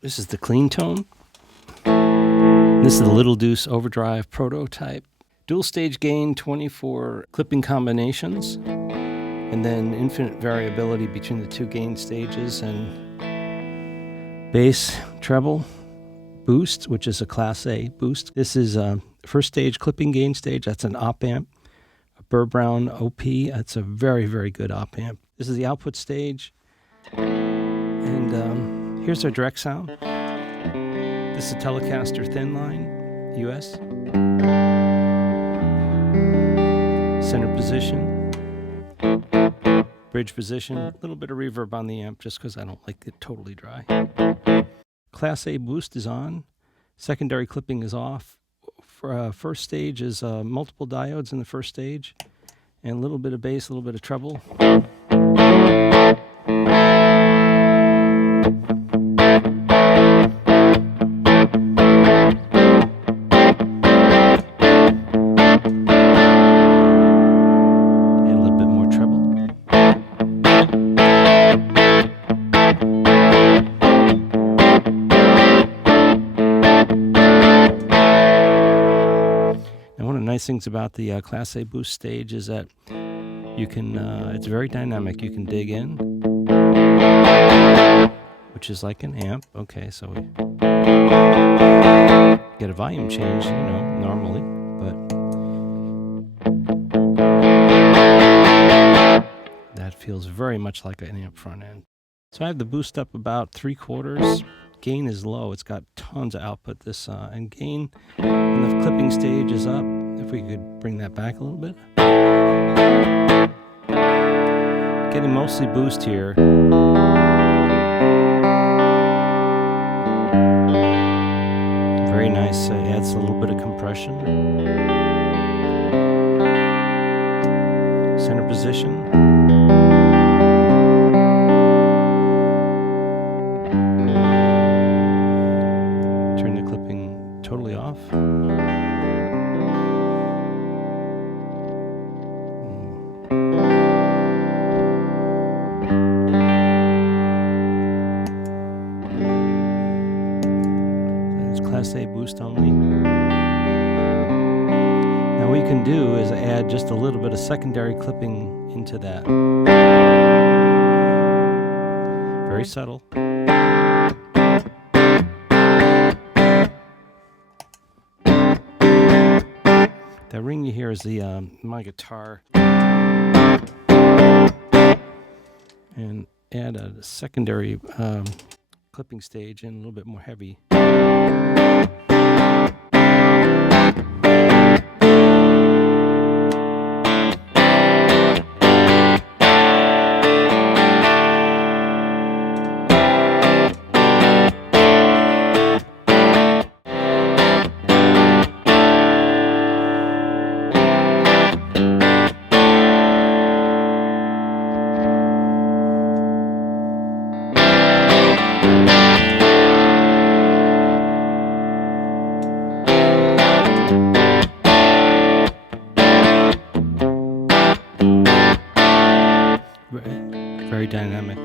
This is the clean tone. This is the Little Deuce Overdrive prototype. Dual stage gain, 24 clipping combinations, and then infinite variability between the two gain stages, and bass, treble, boost, which is a Class A boost. This is a first stage clipping gain stage. That's an op amp. A Burr Brown OP. That's a very, very good op amp. This is the output stage. And here's our direct sound. This is a Telecaster Thin Line US. Center position. Bridge position. A little bit of reverb on the amp just because I don't like it totally dry. Class A boost is on. Secondary clipping is off. First stage is multiple diodes in the first stage. And a little bit of bass, a little bit of treble. Nice things about the Class A boost stage is that you can, it's very dynamic. You can dig in, which is like an amp. Okay, so we get a volume change, normally, but that feels very much like an amp front end. So I have the boost up about 3/4. Gain is low. It's got tons of output. And gain in the clipping stage is up. If we could bring that back a little bit. Getting mostly boost here. Very nice. Adds a little bit of compression. Center position. Turn the clipping totally off. Class A boost only. Now what you can do is add just a little bit of secondary clipping into that. Very subtle. That ring you hear is my guitar. And add a secondary clipping stage and a little bit more heavy. Very dynamic.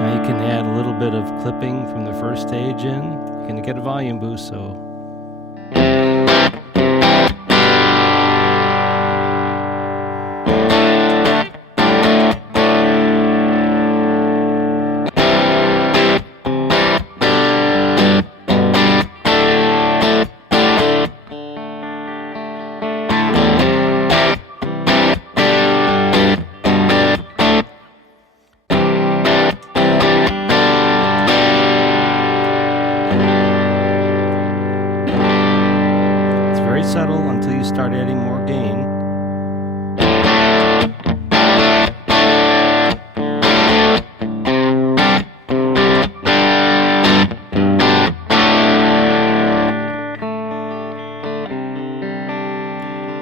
Now you can add a little bit of clipping from the first stage in. You're going to get a volume boost, so settle until you start adding more gain.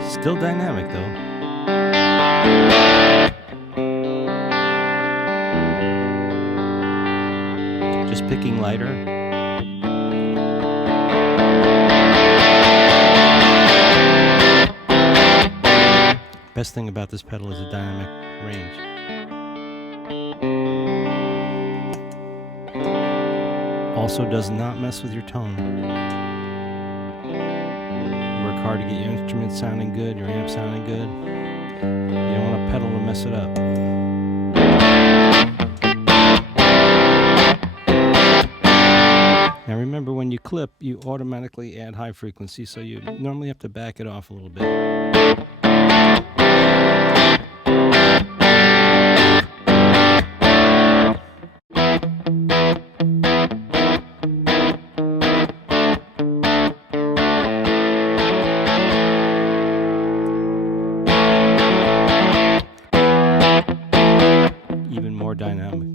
Still dynamic though. picking lighter. Best thing about this pedal is the dynamic range. Also does not mess with your tone. You work hard to get your instrument sounding good, your amp sounding good. You don't want a pedal to mess it up. Now remember, when you clip, you automatically add high frequency, so you normally have to back it off a little bit. Even more dynamic.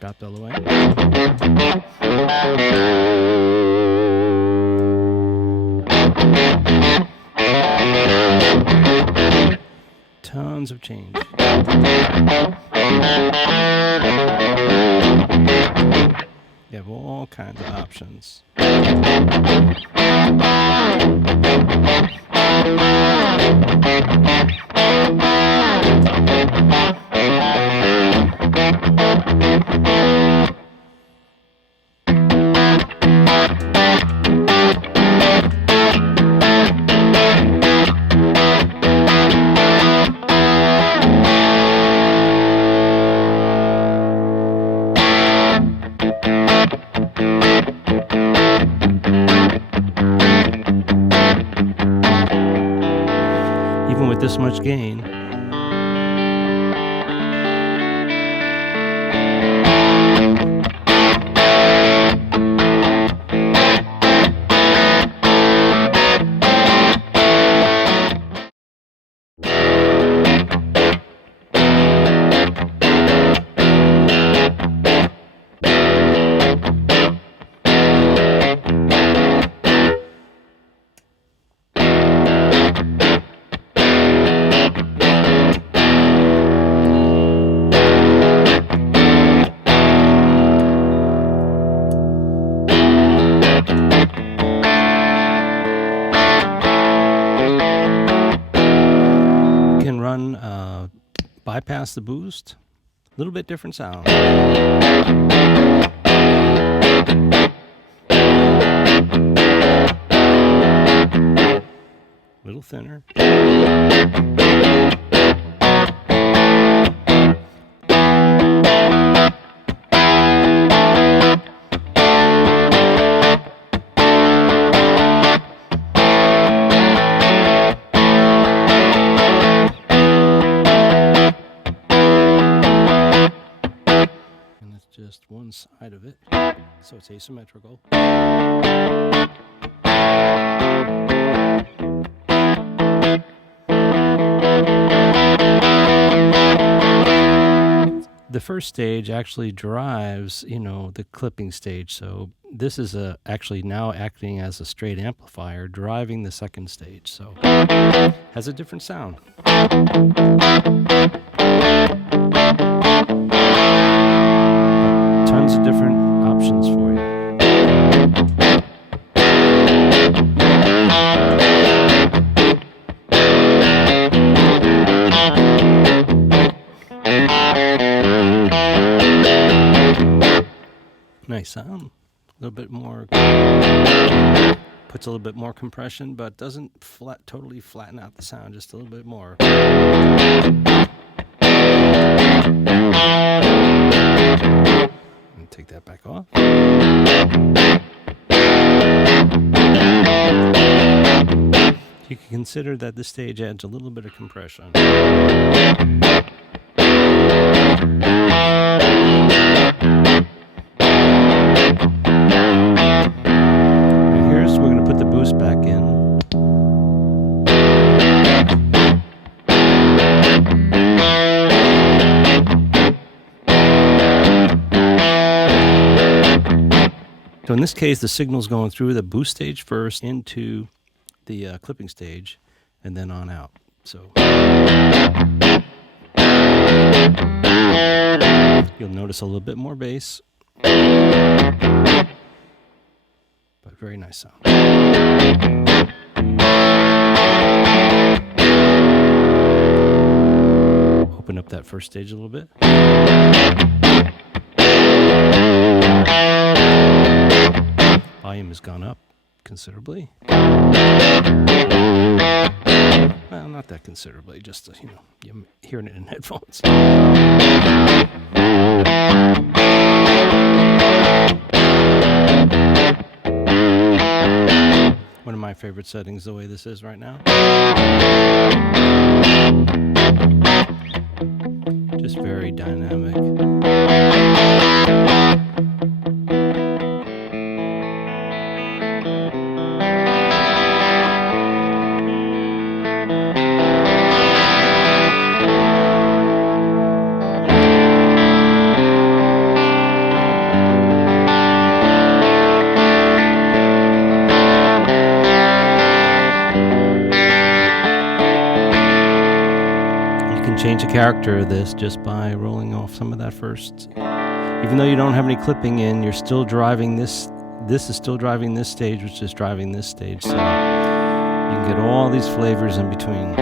Dropped all the way. Tons of change. You have all kinds of options. Even with this much gain, bypass the boost, a little bit different sound. A little thinner. Just one side of it, so it's asymmetrical. the first stage actually drives, the clipping stage. So this is actually now acting as a straight amplifier, driving the second stage. So has a different sound. Tons of different options for you. Nice sound. A little bit more, puts a little bit more compression, but doesn't totally flatten out the sound, just a little bit more. And take that back off. You can consider that this stage adds a little bit of compression. We're going to put the boost back in. So in this case, the signal's going through the boost stage first into the clipping stage and then on out. So you'll notice a little bit more bass. But very nice sound. Open up that first stage a little bit. Volume has gone up considerably. Well, not that considerably, just, you're hearing it in headphones. One of my favorite settings, the way this is right now. Just very dynamic. Change the character of this just by rolling off some of that first. Even though you don't have any clipping in, you're still driving this. This is still driving this stage, which is driving this stage. So you can get all these flavors in between.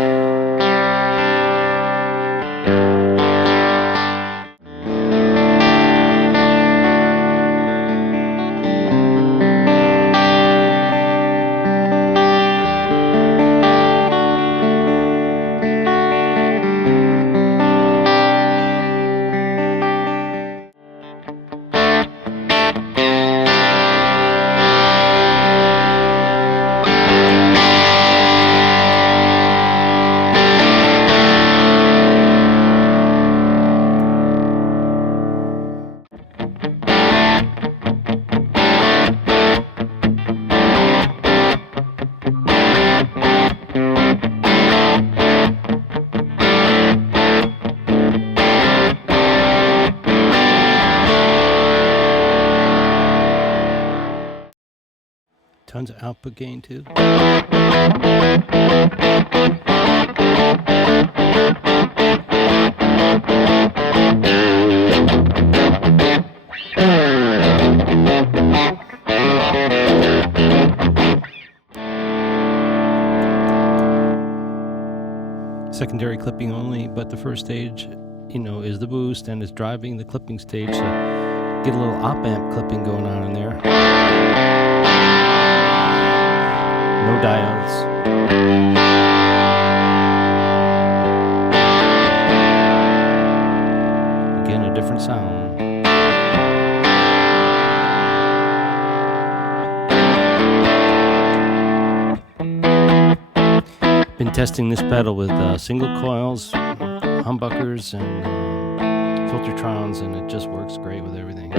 Tons of output gain too. Secondary clipping only, but the first stage, is the boost and it's driving the clipping stage. So get a little op-amp clipping going on in there. No diodes. Again, a different sound. Been testing this pedal with single coils, humbuckers, and filtertrons, and it just works great with everything.